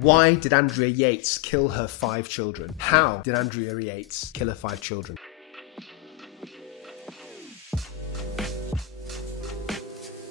Why did Andrea Yates kill her 5 children? How did Andrea Yates kill her 5 children?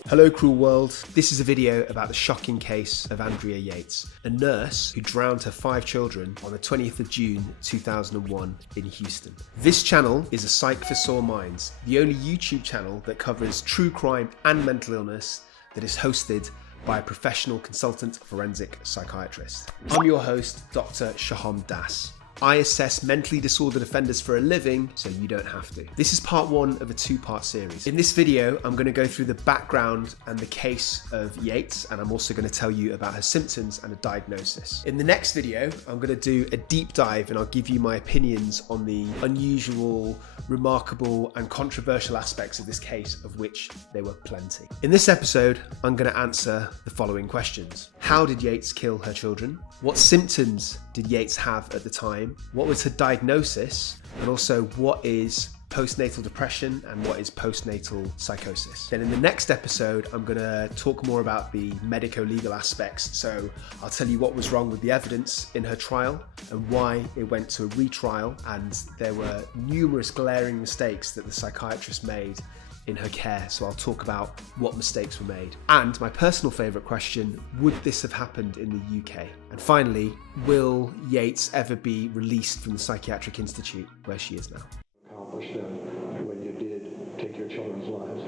Hello cruel world, this is a video about the shocking case of Andrea Yates, a nurse who drowned her 5 children on the 20th of June 2001 in Houston. This channel is a Psych for Sore Minds, the only YouTube channel that covers true crime and mental illness that is hosted by a professional consultant forensic psychiatrist. I'm your host, Dr. Shaham Das. I assess mentally disordered offenders for a living, so you don't have to. This is part 1 of a 2-part series. In this video, I'm going to go through the background and the case of Yates, and I'm also going to tell you about her symptoms and a diagnosis. In the next video, I'm going to do a deep dive and I'll give you my opinions on the unusual, remarkable, and controversial aspects of this case, of which there were plenty. In this episode, I'm going to answer the following questions. How did Yates kill her children? What symptoms did Yates have at the time? What was her diagnosis? And also, what is postnatal depression and what is postnatal psychosis? Then in the next episode, I'm going to talk more about the medico-legal aspects. So I'll tell you what was wrong with the evidence in her trial and why it went to a retrial. And there were numerous glaring mistakes that the psychiatrist made in her care, so I'll talk about what mistakes were made. And my personal favourite question, would this have happened in the UK? And finally, will Yates ever be released from the Psychiatric Institute where she is now? Accomplished them when you did take your children's lives?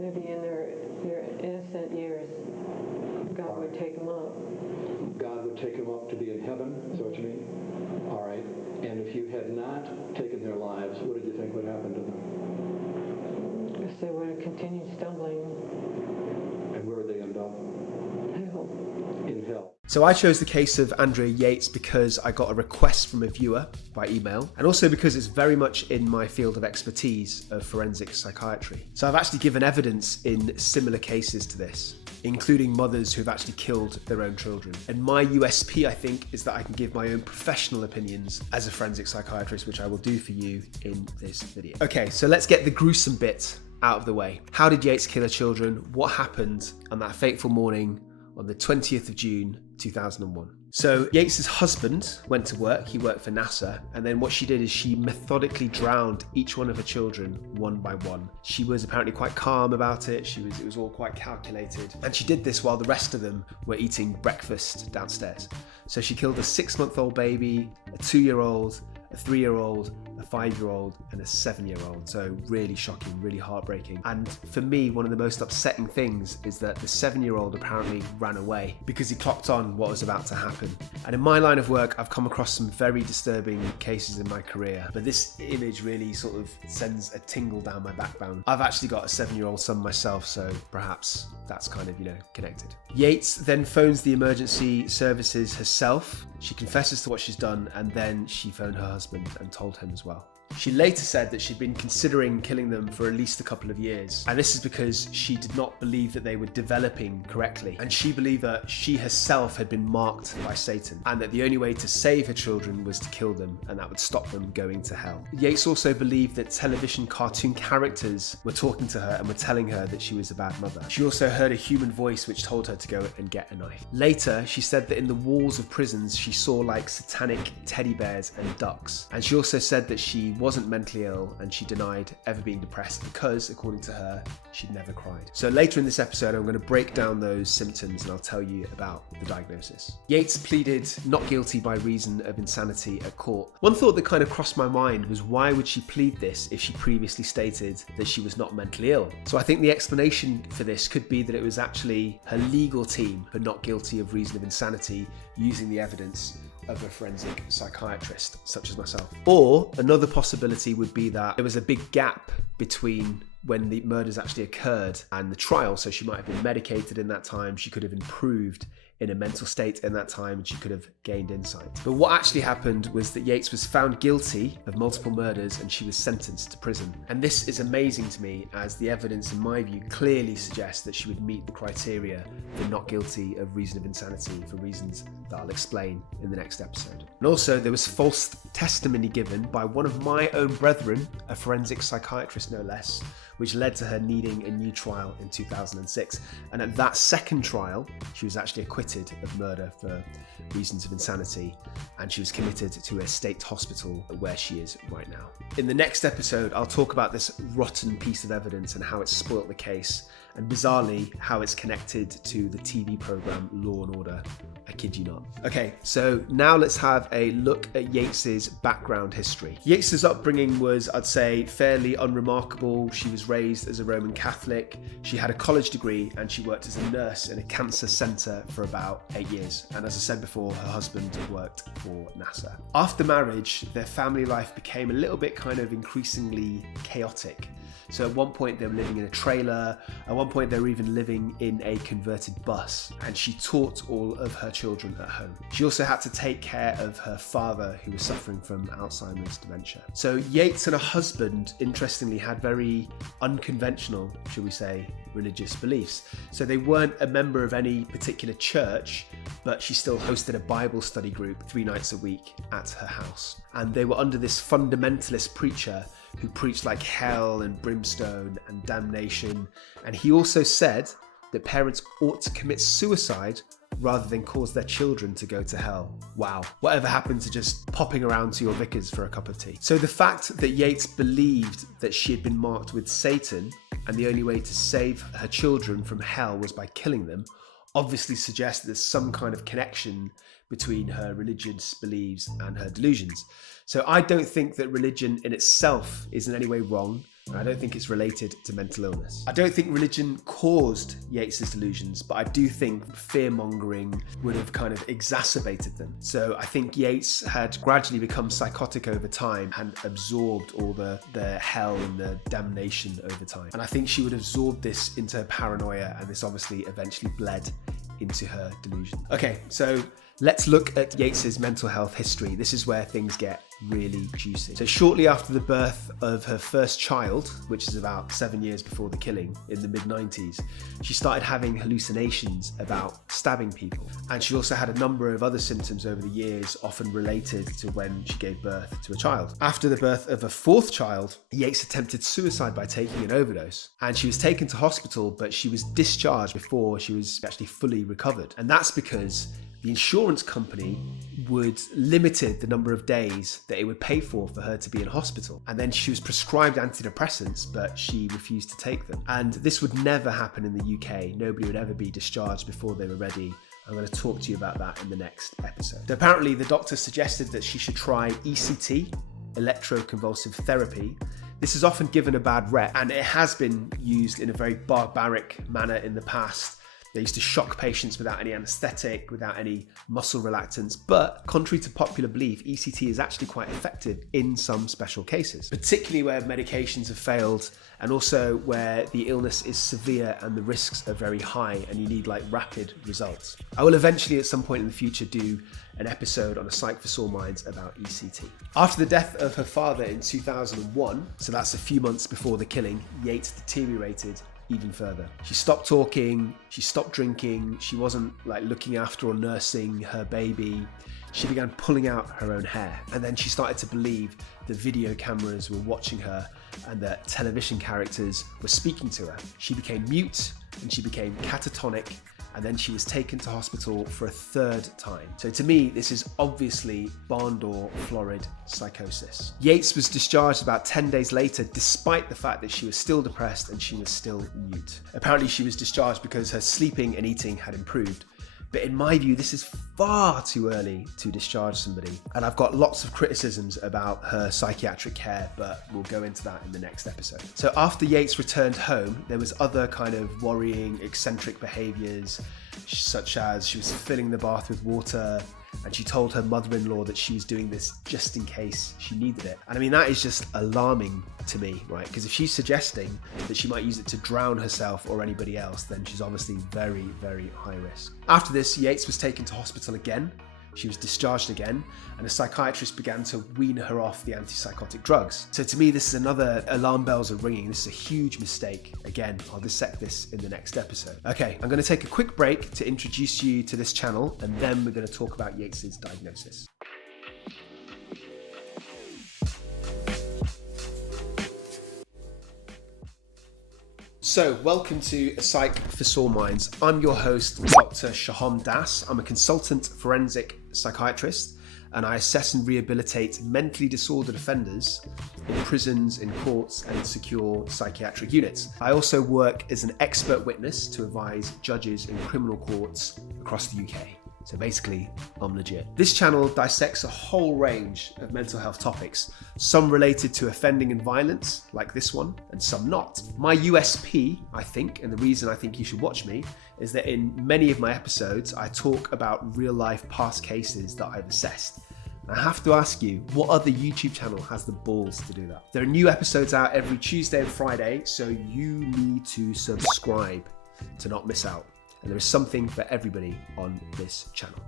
Maybe in their innocent years, God would take them up. God would take them up to be in heaven, is that what you mean? All right. And if you had not taken their lives, what did you think would happen to them? I guess they would have continued stumbling. And where would they end up? Hell. In hell. So I chose the case of Andrea Yates because I got a request from a viewer by email, and also because it's very much in my field of expertise of forensic psychiatry. So I've actually given evidence in similar cases to this, including mothers who've actually killed their own children. And my USP, I think, is that I can give my own professional opinions as a forensic psychiatrist, which I will do for you in this video. Okay, so let's get the gruesome bit out of the way. How did Yates kill her children? What happened on that fateful morning on the 20th of June 2001? So Yates's husband went to work, he worked for NASA, and then what she did is she methodically drowned each one of her children one by one. She was apparently quite calm about it, it was all quite calculated, and she did this while the rest of them were eating breakfast downstairs. So she killed a 6-month-old baby, a 2-year-old, a 3-year-old, a 5-year-old, and a 7-year-old. So really shocking, really heartbreaking. And for me, one of the most upsetting things is that the 7-year-old apparently ran away because he clocked on what was about to happen. And in my line of work, I've come across some very disturbing cases in my career, but this image really sort of sends a tingle down my backbone. I've actually got a 7-year-old son myself, so perhaps that's kind of, connected. Yates then phones the emergency services herself. She confesses to what she's done, and then she phoned her husband and told him as well. She later said that she'd been considering killing them for at least a couple of years, and this is because she did not believe that they were developing correctly, and she believed that she herself had been marked by Satan, and that the only way to save her children was to kill them, and that would stop them going to hell. Yates also believed that television cartoon characters were talking to her and were telling her that she was a bad mother. She also heard a human voice which told her to go and get a knife. Later, she said that in the walls of prisons she saw like satanic teddy bears and ducks, and she also said that she wasn't mentally ill, and she denied ever being depressed because, according to her, she'd never cried. So later in this episode, I'm going to break down those symptoms and I'll tell you about the diagnosis. Yates pleaded not guilty by reason of insanity at court. One thought that kind of crossed my mind was, why would she plead this if she previously stated that she was not mentally ill? So I think the explanation for this could be that it was actually her legal team for not guilty of reason of insanity using the evidence of a forensic psychiatrist such as myself. Or another possibility would be that there was a big gap between when the murders actually occurred and the trial, so she might have been medicated in that time, she could have improved in a mental state in that time and she could have gained insight. But what actually happened was that Yates was found guilty of multiple murders and she was sentenced to prison. And this is amazing to me, as the evidence in my view clearly suggests that she would meet the criteria for not guilty of reason of insanity for reasons that I'll explain in the next episode. And also there was false testimony given by one of my own brethren, a forensic psychiatrist no less, which led to her needing a new trial in 2006. And at that second trial, she was actually acquitted of murder for reasons of insanity, and she was committed to a state hospital where she is right now. In the next episode, I'll talk about this rotten piece of evidence and how it spoilt the case, and bizarrely, how it's connected to the TV program Law & Order. I kid you not. Okay, so now let's have a look at Yates's background history. Yates's upbringing was, I'd say, fairly unremarkable. She was raised as a Roman Catholic. She had a college degree and she worked as a nurse in a cancer centre for about 8 years. And as I said before, her husband worked for NASA. After marriage, their family life became a little bit kind of increasingly chaotic. So at one point they were living in a trailer, at one point they were even living in a converted bus, and she taught all of her children at home. She also had to take care of her father, who was suffering from Alzheimer's dementia. So Yates and her husband, interestingly, had very unconventional, shall we say, religious beliefs. So they weren't a member of any particular church, but she still hosted a Bible study group 3 nights a week at her house. And they were under this fundamentalist preacher who preached like hell and brimstone and damnation. And he also said that parents ought to commit suicide rather than cause their children to go to hell. Wow. Whatever happened to just popping around to your vicar's for a cup of tea? So the fact that Yates believed that she had been marked with Satan and the only way to save her children from hell was by killing them obviously suggests that there's some kind of connection between her religious beliefs and her delusions. So I don't think that religion in itself is in any way wrong. And I don't think it's related to mental illness. I don't think religion caused Yates's delusions, but I do think fear-mongering would have kind of exacerbated them. So I think Yates had gradually become psychotic over time and absorbed all the hell and the damnation over time. And I think she would absorb this into her paranoia, and this obviously eventually bled into her delusion. Okay, so let's look at Yates's mental health history. This is where things get really juicy. So shortly after the birth of her first child, which is about 7 years before the killing in the mid-90s, she started having hallucinations about stabbing people. And she also had a number of other symptoms over the years, often related to when she gave birth to a child. After the birth of her fourth child, Yates attempted suicide by taking an overdose. And she was taken to hospital, but she was discharged before she was actually fully recovered. And that's because the insurance company limited the number of days that it would pay for her to be in hospital. And then she was prescribed antidepressants, but she refused to take them. And this would never happen in the UK. Nobody would ever be discharged before they were ready. I'm going to talk to you about that in the next episode. So apparently the doctor suggested that she should try ECT, electroconvulsive therapy. This is often given a bad rep, and it has been used in a very barbaric manner in the past. They used to shock patients without any anaesthetic, without any muscle relaxants. But contrary to popular belief, ECT is actually quite effective in some special cases, particularly where medications have failed and also where the illness is severe and the risks are very high and you need like rapid results. I will eventually at some point in the future do an episode on a Psych for Sore Minds about ECT. After the death of her father in 2001, so that's a few months before the killing, Yates deteriorated even further. She stopped talking, she stopped drinking, she wasn't like looking after or nursing her baby. She began pulling out her own hair, and then she started to believe that video cameras were watching her and that television characters were speaking to her. She became mute and she became catatonic, and then she was taken to hospital for a third time. So to me, this is obviously barn door florid psychosis. Yates was discharged about 10 days later, despite the fact that she was still depressed and she was still mute. Apparently she was discharged because her sleeping and eating had improved. But in my view, this is far too early to discharge somebody. And I've got lots of criticisms about her psychiatric care, but we'll go into that in the next episode. So after Yates returned home, there was other kind of worrying, eccentric behaviors, such as she was filling the bath with water, and she told her mother-in-law that she was doing this just in case she needed it. And I mean, that is just alarming to me, right? Because if she's suggesting that she might use it to drown herself or anybody else, then she's obviously very, very high risk. After this, Yates was taken to hospital again. She was discharged again, and a psychiatrist began to wean her off the antipsychotic drugs. So to me, this is another alarm bells are ringing. This is a huge mistake. Again, I'll dissect this in the next episode. Okay, I'm going to take a quick break to introduce you to this channel, and then we're going to talk about Yates's diagnosis. So, welcome to A Psych for Sore Minds. I'm your host, Dr. 𝐏𝐬𝐲𝐡 𝐅𝐨𝐫. I'm a consultant forensic psychiatrist, and I assess and rehabilitate mentally disordered offenders in prisons, in courts, and in secure psychiatric units. I also work as an expert witness to advise judges in criminal courts across the UK. So basically, I'm legit. This channel dissects a whole range of mental health topics, some related to offending and violence, like this one, and some not. My USP, I think, and the reason I think you should watch me, is that in many of my episodes, I talk about real-life past cases that I've assessed. I have to ask you, what other YouTube channel has the balls to do that? There are new episodes out every Tuesday and Friday, so you need to subscribe to not miss out. And there is something for everybody on this channel.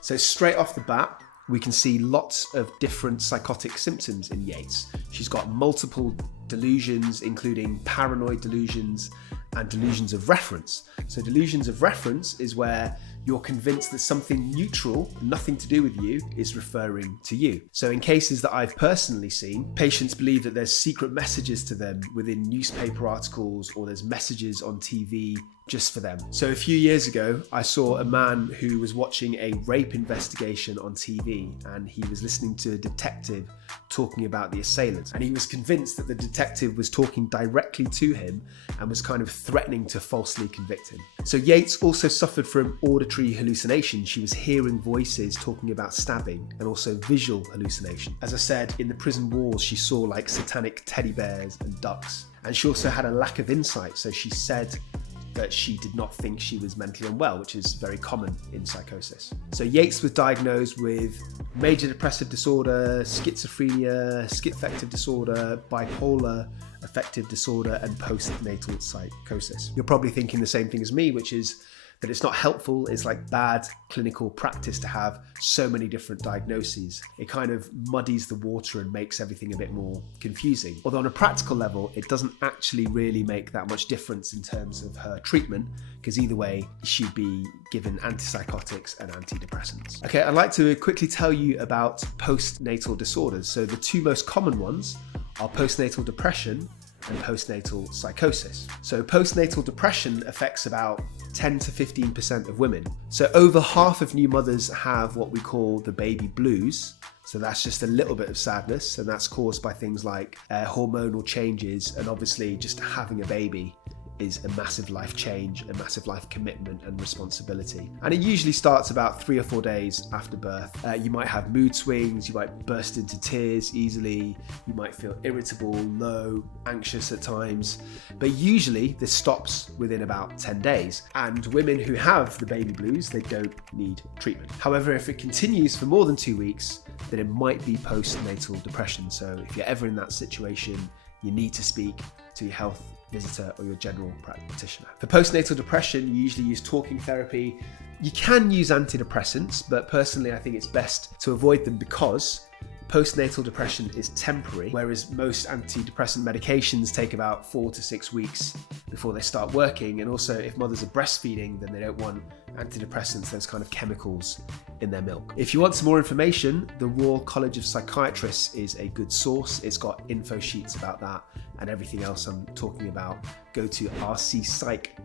So straight off the bat, we can see lots of different psychotic symptoms in Yates. She's got multiple delusions, including paranoid delusions and delusions of reference. So delusions of reference is where you're convinced that something neutral, nothing to do with you, is referring to you. So in cases that I've personally seen, patients believe that there's secret messages to them within newspaper articles, or there's messages on TV just for them. So a few years ago, I saw a man who was watching a rape investigation on TV, and he was listening to a detective talking about the assailant, and he was convinced that the detective was talking directly to him and was kind of threatening to falsely convict him. So Yates also suffered from auditory hallucination. She was hearing voices talking about stabbing, and also visual hallucination. As I said, in the prison walls, she saw like satanic teddy bears and ducks. And she also had a lack of insight, so she said that she did not think she was mentally unwell, which is very common in psychosis. So Yates was diagnosed with major depressive disorder, schizophrenia, schizoaffective disorder, bipolar affective disorder, and postnatal psychosis. You're probably thinking the same thing as me, which is that it's not helpful. It's like bad clinical practice to have so many different diagnoses. It kind of muddies the water and makes everything a bit more confusing. Although on a practical level, it doesn't actually really make that much difference in terms of her treatment, because either way, she'd be given antipsychotics and antidepressants. Okay, I'd like to quickly tell you about postnatal disorders. So the two most common ones are postnatal depression and postnatal psychosis. So postnatal depression affects about 10 to 15% of women. So over half of new mothers have what we call the baby blues. So that's just a little bit of sadness, and that's caused by things like hormonal changes, and obviously just having a baby is a massive life change, a massive life commitment and responsibility. And it usually starts about 3 or 4 days after birth. You might have mood swings, you might burst into tears easily, you might feel irritable, low, anxious at times. But usually this stops within about 10 days. And women who have the baby blues, they don't need treatment. However, if it continues for more than 2 weeks, then it might be postnatal depression. So if you're ever in that situation, you need to speak to your health visitor or your general practitioner. For postnatal depression, you usually use talking therapy. You can use antidepressants, but personally I think it's best to avoid them because postnatal depression is temporary, whereas most antidepressant medications take about 4 to 6 weeks before they start working. And also if mothers are breastfeeding, then they don't want antidepressants, those kind of chemicals in their milk. If you want some more information, the Royal College of Psychiatrists is a good source. It's got info sheets about that and everything else I'm talking about. Go to rcpsych.ac.uk.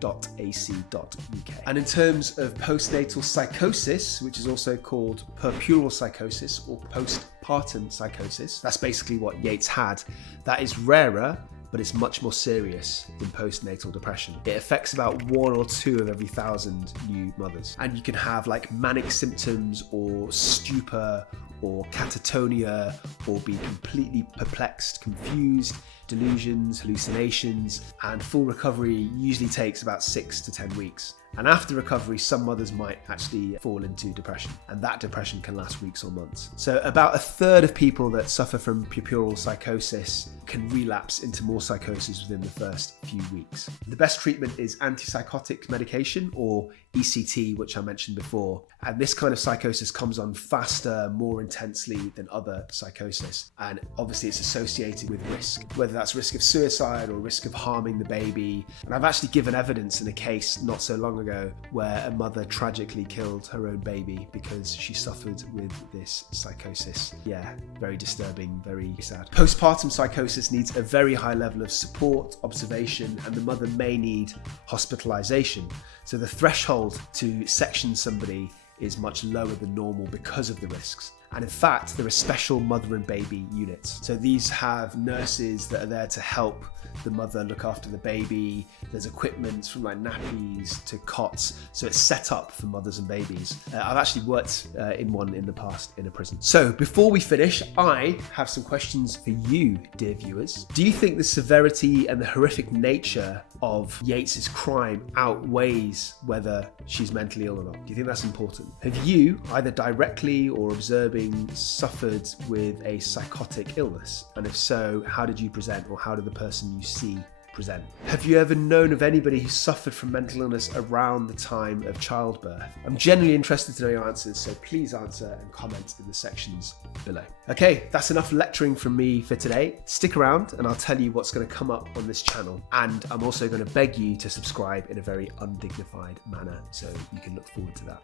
And in terms of postnatal psychosis, which is also called puerperal psychosis or postpartum psychosis, that's basically what Yates had. That is rarer, but it's much more serious than postnatal depression. It affects about 1 or 2 of every 1,000 new mothers. And you can have like manic symptoms or stupor or catatonia, or be completely perplexed, confused, delusions, hallucinations, and full recovery usually takes about 6 to 10 weeks. And after recovery, some mothers might actually fall into depression, and that depression can last weeks or months. So about a third of people that suffer from puerperal psychosis can relapse into more psychosis within the first few weeks. The best treatment is antipsychotic medication, or ECT, which I mentioned before. And this kind of psychosis comes on faster, more intensely than other psychosis. And obviously it's associated with risk, whether that's risk of suicide or risk of harming the baby. And I've actually given evidence in a case not so long ago where a mother tragically killed her own baby because she suffered with this psychosis. Yeah, very disturbing, very sad. Postpartum psychosis needs a very high level of support, observation, and the mother may need hospitalization. So the threshold to section somebody is much lower than normal because of the risks. And in fact, there are special mother and baby units. So these have nurses that are there to help the mother look after the baby. There's equipment from like nappies to cots. So it's set up for mothers and babies. I've actually worked in one in the past in a prison. So before we finish, I have some questions for you, dear viewers. Do you think the severity and the horrific nature of Yates's crime outweighs whether she's mentally ill or not? Do you think that's important? Have you, either directly or observing, suffered with a psychotic illness? And if so, how did you present, or how did the person you see present? Have you ever known of anybody who suffered from mental illness around the time of childbirth? I'm genuinely interested to know your answers, so please answer and comment in the sections below. Okay, that's enough lecturing from me for today. Stick around and I'll tell you what's going to come up on this channel. And I'm also going to beg you to subscribe in a very undignified manner, so you can look forward to that.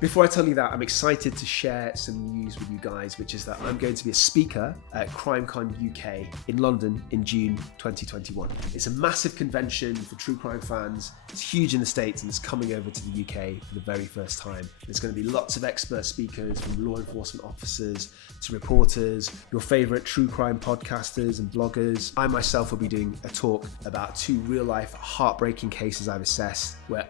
Before I tell you that, I'm excited to share some news with you guys, which is that I'm going to be a speaker at CrimeCon UK in London in June 2021. It's a massive convention for true crime fans. It's huge in the States and it's coming over to the UK for the very first time. There's going to be lots of expert speakers, from law enforcement officers to reporters, your favorite true crime podcasters and bloggers. I myself will be doing a talk about 2 real-life heartbreaking cases I've assessed where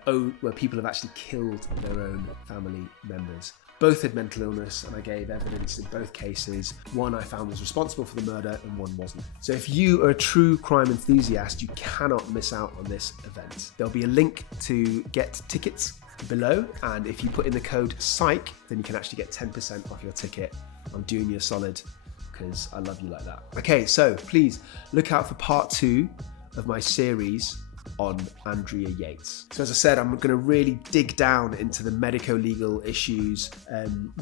people have actually killed their own family members. Both had mental illness, and I gave evidence in both cases. One I found was responsible for the murder and one wasn't. So if you are a true crime enthusiast, you cannot miss out on this event. There'll be a link to get tickets below, and if you put in the code PSYCH, then you can actually get 10% off your ticket. I'm doing you a solid because I love you like that. Okay, so please look out for part 2 of my series on Andrea Yates. So as I said, I'm going to really dig down into the medico-legal issues,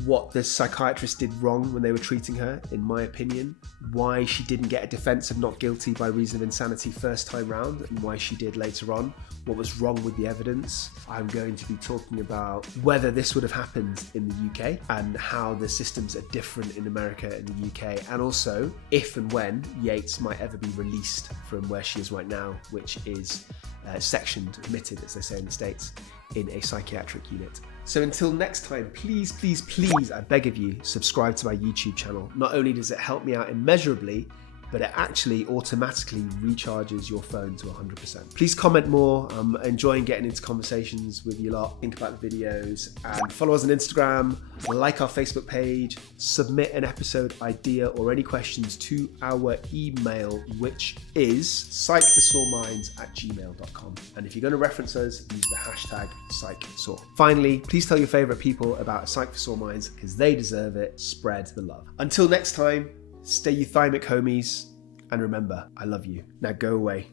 what the psychiatrist did wrong when they were treating her, in my opinion, why she didn't get a defense of not guilty by reason of insanity first time round, and why she did later on, what was wrong with the evidence. I'm going to be talking about whether this would have happened in the UK and how the systems are different in America and the UK, and also if and when Yates might ever be released from where she is right now, which is sectioned, admitted, as they say in the States, in a psychiatric unit. So until next time, please, please, please, I beg of you, subscribe to my YouTube channel. Not only does it help me out immeasurably, but it actually automatically recharges your phone to 100%. Please comment more. I'm enjoying getting into conversations with you lot. Think about the videos and follow us on Instagram, like our Facebook page, submit an episode idea or any questions to our email, which is psychforsoreminds@gmail.com. And if you're going to reference us, use the hashtag PsychSore. Finally, please tell your favorite people about Psych for Sore Minds because they deserve it. Spread the love. Until next time, stay euthymic, homies, and remember, I love you. Now go away.